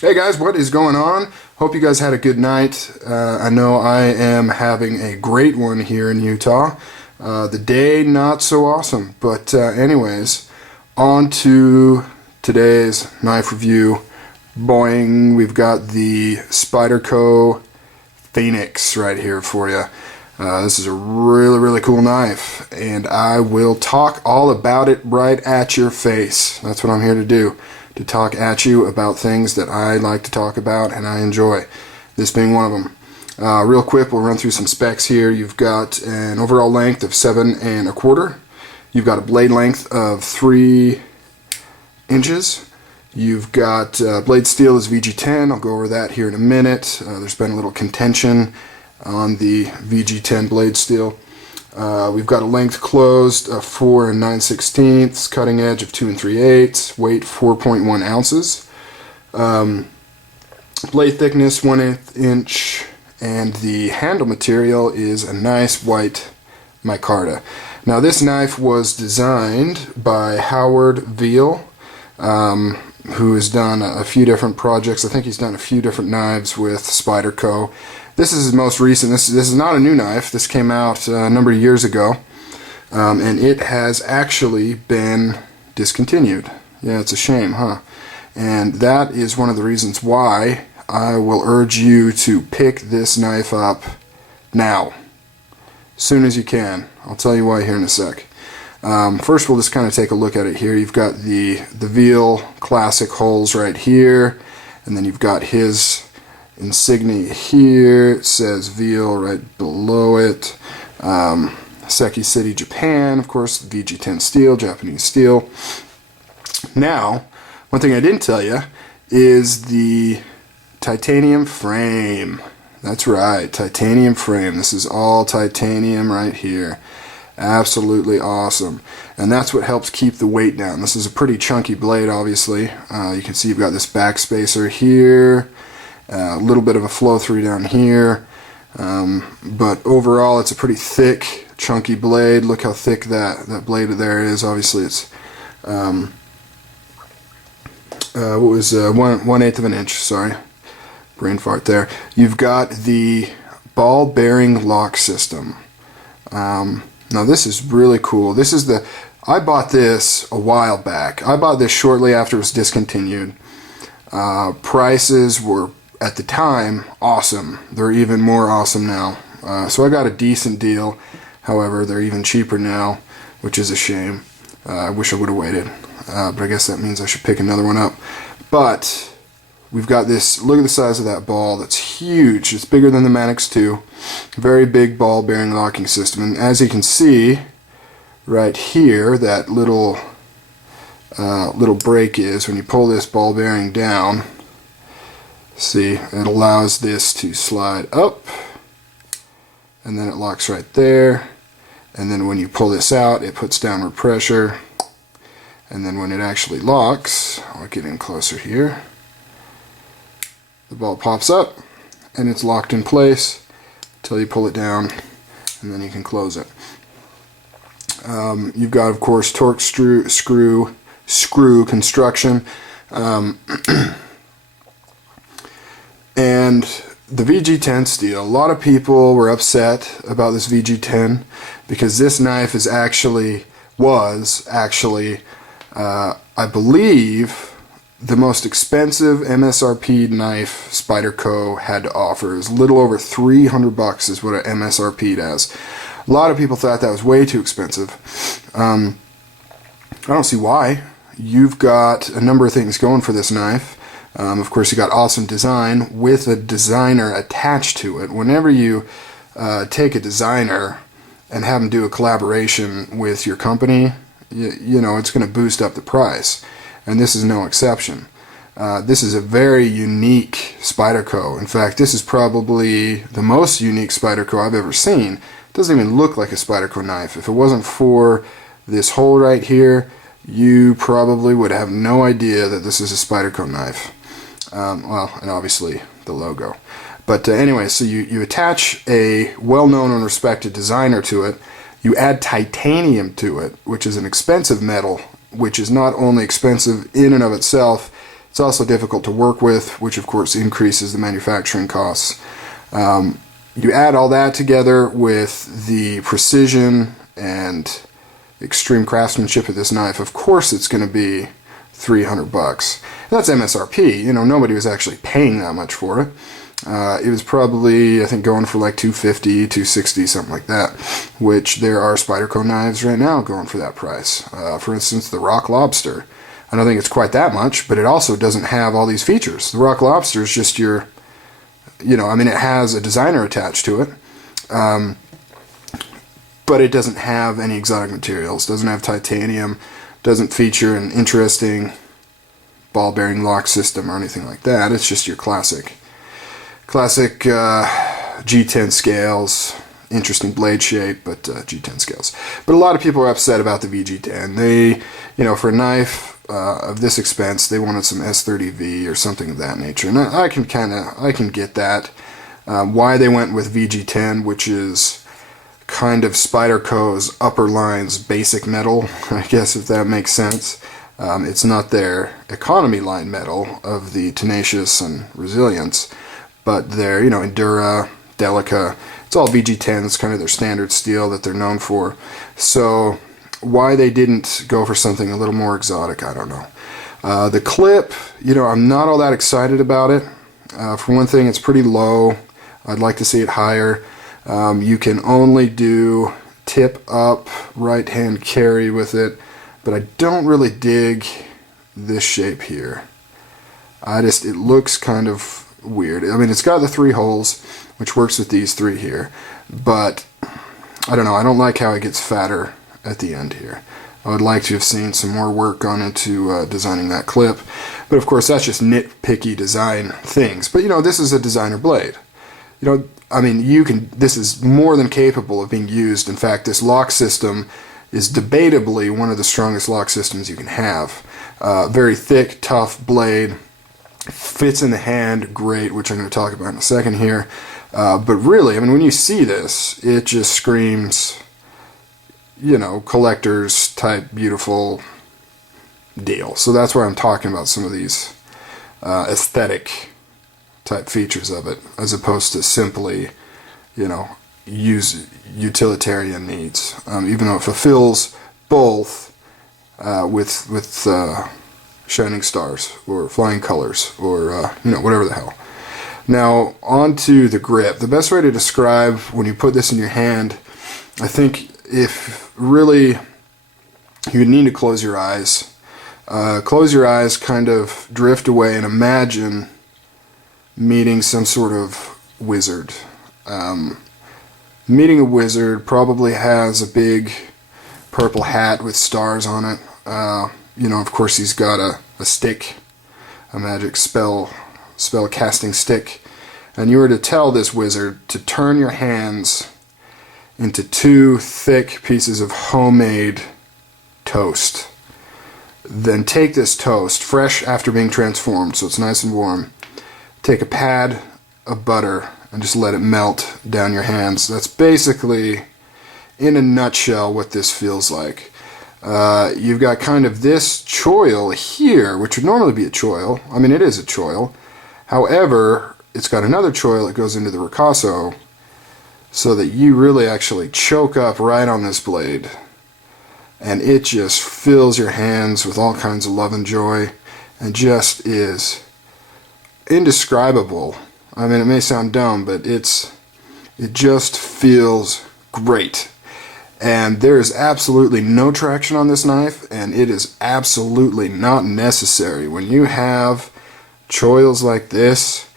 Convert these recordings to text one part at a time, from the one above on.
Hey guys, what is going on? Hope you guys had a good night. I know I am having a great one here in Utah. The day not so awesome, but anyways, on to today's knife review. Boing, we've got the Spyderco Phoenix right here for you. This is a really cool knife, and I will talk all about it right at your face. That's what I'm here to do. To talk at you about things that I like to talk about and I enjoy, this being one of them. Real quick, we'll run through some specs here. You've got an overall length of 7 1/4. You've got a blade length of 3 inches. You've got blade steel is VG10. I'll go over that here in a minute. There's been a little contention on the VG10 blade steel. We've got a length closed of 4 9/16, cutting edge of 2 3/8, weight 4.1 ounces. Blade thickness 1/8 inch, and the handle material is a nice white micarta. Now this knife was designed by Howard Viele, who has done a few different projects. I think he's done a few different knives with Spyderco. This is his most recent. This is not a new knife. This came out a number of years ago, and it has actually been discontinued. Yeah, it's a shame, huh? And that is one of the reasons why I will urge you to pick this knife up now, as soon as you can. I'll tell you why here in a sec. First, we'll just kind of take a look at it here. You've got the Viele classic holes right here, and then you've got his insignia here. It says Viele right below it. Seki City, Japan, of course, VG10 steel, Japanese steel. Now, one thing I didn't tell you is the titanium frame. That's right, titanium frame. This is all titanium right here. Absolutely awesome. And that's what helps keep the weight down. This is a pretty chunky blade, obviously. You can see you've got this back spacer here. A little bit of a flow through down here, but overall it's a pretty thick, chunky blade. Look how thick that blade there is. Obviously it's what was 1/8 of an inch. Sorry, brain fart there. You've got the ball bearing lock system. Now this is really cool. This is I bought this a while back. I bought this shortly after it was discontinued. Prices were, at the time, awesome. They're even more awesome now. So I got a decent deal. However, they're even cheaper now, which is a shame. I wish I would have waited. But I guess that means I should pick another one up. But we've got this, look at the size of that ball. That's huge. It's bigger than the Manix 2. Very big ball bearing locking system. And as you can see, right here, that little break is when you pull this ball bearing down. See, it allows this to slide up, and then it locks right there, and then when you pull this out it puts downward pressure, and then when it actually locks, I'll get in closer here, the ball pops up and it's locked in place until you pull it down, and then you can close it. You've got, of course, torque screw construction. And the VG10 steel, a lot of people were upset about this VG10 because this knife was actually, I believe, the most expensive MSRP knife Spyderco had to offer. It was a little over $300 is what it MSRP'd as. A lot of people thought that was way too expensive. I don't see why. You've got a number of things going for this knife. Of course, you got awesome design with a designer attached to it. Whenever you take a designer and have them do a collaboration with your company, you know, it's going to boost up the price. And this is no exception. This is a very unique Spyderco. In fact, this is probably the most unique Spyderco I've ever seen. It doesn't even look like a Spyderco knife. If it wasn't for this hole right here, you probably would have no idea that this is a Spyderco knife. Well, and obviously the logo. But anyway, so you attach a well-known and respected designer to it. You add titanium to it, which is an expensive metal, which is not only expensive in and of itself, It's also difficult to work with, which of course increases the manufacturing costs. You add all that together with the precision and extreme craftsmanship of this knife, of course it's going to be $300. That's MSRP. You know, nobody was actually paying that much for it. It was probably, I think, going for like $250, $260, something like that, which there are Spyderco knives right now going for that price. For instance, the Rock Lobster. I don't think it's quite that much, but it also doesn't have all these features. The Rock Lobster is just your, you know, I mean, it has a designer attached to it, but it doesn't have any exotic materials, doesn't have titanium, doesn't feature an interesting ball bearing lock system or anything like that. It's just your classic G10 scales, interesting blade shape, but G10 scales. But a lot of people are upset about the VG10. They, you know, for a knife of this expense, they wanted some S30V or something of that nature, and I can get that. Why they went with VG10, which is kind of Spyderco's upper line's basic metal, I guess, if that makes sense. It's not their economy line metal of the tenacious and resilience, but their, you know, Endura, Delica, it's all VG10. It's kind of their standard steel that they're known for. So why they didn't go for something a little more exotic, I don't know. The clip, you know, I'm not all that excited about it. For one thing, it's pretty low. I'd like to see it higher. You can only do tip up right hand carry with it, but I don't really dig this shape here. It looks kind of weird. I mean, it's got the 3 holes, which works with these 3 here, but I don't know, I don't like how it gets fatter at the end here. I would like to have seen some more work gone into designing that clip, but of course that's just nitpicky design things. But you know, this is a designer blade. You know, I mean, this is more than capable of being used. In fact, this lock system is debatably one of the strongest lock systems you can have. Very thick, tough blade, fits in the hand great, which I'm going to talk about in a second here. But really, I mean, when you see this, it just screams, you know, collector's type beautiful deal. So that's why I'm talking about some of these aesthetic type features of it, as opposed to simply, you know, use utilitarian needs. Even though it fulfills both with shining stars or flying colors or you know, whatever the hell. Now on to the grip. The best way to describe when you put this in your hand, I think, if really, you need to close your eyes. Close your eyes, kind of drift away, and imagine meeting some sort of wizard. Meeting a wizard, probably has a big purple hat with stars on it. You know, of course he's got a stick, a magic spell casting stick. And you were to tell this wizard to turn your hands into 2 thick pieces of homemade toast. Then take this toast, fresh after being transformed, so it's nice and warm. Take a pad of butter and just let it melt down your hands. That's basically, in a nutshell, what this feels like. You've got kind of this choil here, which would normally be a choil. I mean, it is a choil. However, it's got another choil that goes into the ricasso, so that you really actually choke up right on this blade. And it just fills your hands with all kinds of love and joy, and just is indescribable. I mean, it may sound dumb, but it just feels great. And there is absolutely no traction on this knife, and it is absolutely not necessary. When you have choils like this,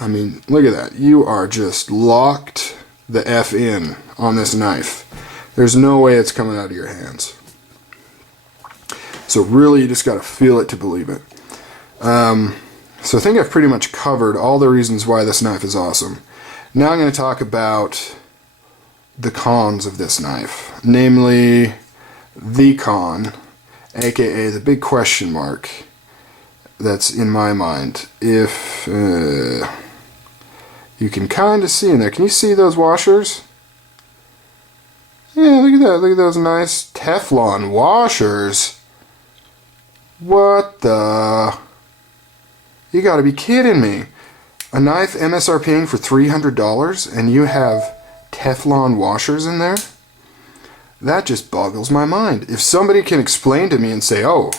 I mean, look at that. You are just locked the F in on this knife. There's no way it's coming out of your hands. So really, you just got to feel it to believe it. So I think I've pretty much covered all the reasons why this knife is awesome. Now I'm going to talk about the cons of this knife, namely the con, aka the big question mark that's in my mind. If you can kind of see in there, can you see those washers? Yeah, look at that, look at those nice Teflon washers. What the... You gotta be kidding me. A knife MSRPing for $300 and you have Teflon washers in there? That just boggles my mind. If somebody can explain to me and say, oh,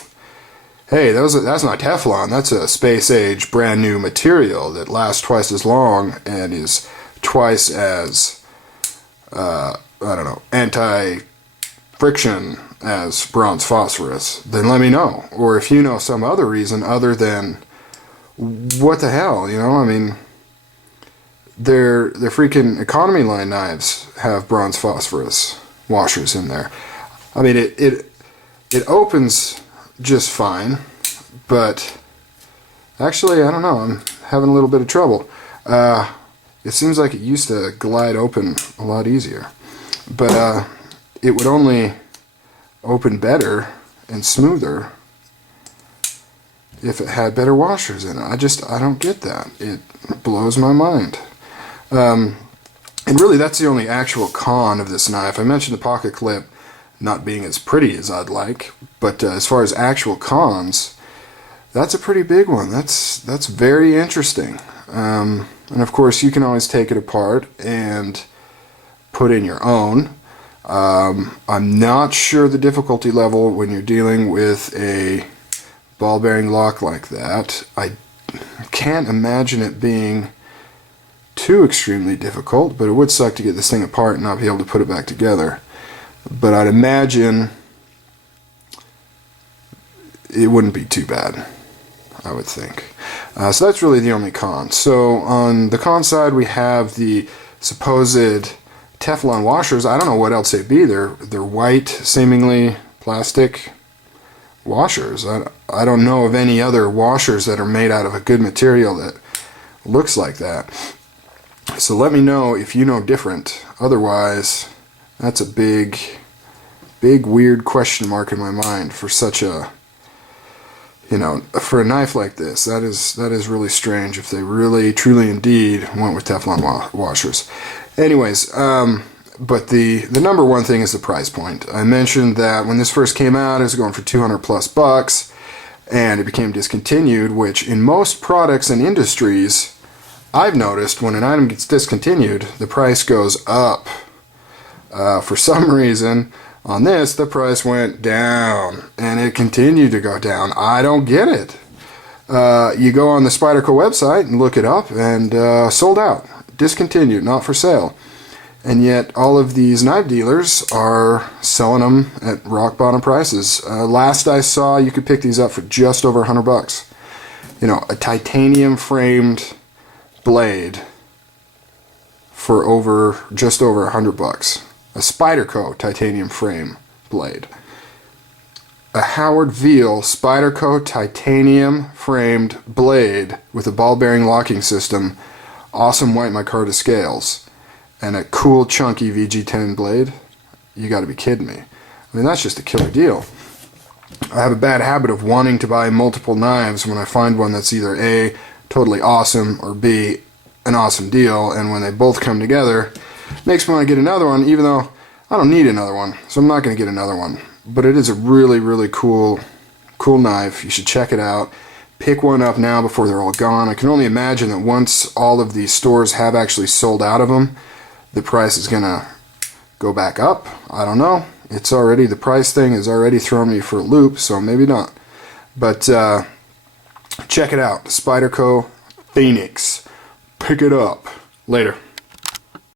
hey, that's not Teflon, that's a space-age brand new material that lasts twice as long and is twice as, I don't know, anti-friction as bronze phosphorus, then let me know. Or if you know some other reason other than, what the hell, you know, I mean, their freaking economy line knives have bronze phosphorus washers in there. I mean, it opens just fine, but actually, I don't know, I'm having a little bit of trouble. It seems like it used to glide open a lot easier, but it would only open better and smoother if it had better washers in it. I don't get that. It blows my mind. And really, that's the only actual con of this knife. I mentioned the pocket clip not being as pretty as I'd like, but as far as actual cons, that's a pretty big one. That's very interesting. And of course, you can always take it apart and put in your own. I'm not sure the difficulty level when you're dealing with a ball bearing lock like that. I can't imagine it being too extremely difficult, but it would suck to get this thing apart and not be able to put it back together. But I'd imagine it wouldn't be too bad, I would think. So that's really the only con. So on the con side, we have the supposed Teflon washers. I don't know what else they'd be. They're white, seemingly plastic washers. I don't know of any other washers that are made out of a good material that looks like that. So let me know if you know different. Otherwise, that's a big weird question mark in my mind for such a, you know, for a knife like this. That is really strange if they really, truly, indeed went with Teflon washers. Anyways, but the number one thing is the price point. I mentioned that when this first came out, it was going for $200+, and it became discontinued, which in most products and industries, I've noticed when an item gets discontinued, the price goes up. For some reason, on this, the price went down, and it continued to go down. I don't get it. You go on the Spyderco website and look it up, and sold out, discontinued, not for sale. And yet, all of these knife dealers are selling them at rock bottom prices. Last I saw, you could pick these up for just over $100. You know, a titanium framed blade for just over $100. A Spyderco titanium frame blade. A Howard Viele Spyderco titanium framed blade with a ball bearing locking system, awesome white micarta scales, and a cool chunky VG10 blade. You gotta be kidding me. I mean, that's just a killer deal. I have a bad habit of wanting to buy multiple knives when I find one that's either A, totally awesome, or B, an awesome deal, and when they both come together, it makes me want to get another one, even though I don't need another one, so I'm not going to get another one. But it is a really, really cool knife. You should check it out. Pick one up now before they're all gone. I can only imagine that once all of these stores have actually sold out of them, the price is going to go back up. I don't know. The price thing has already thrown me for a loop, so maybe not. But check it out. Spyderco Phoenix. Pick it up. Later.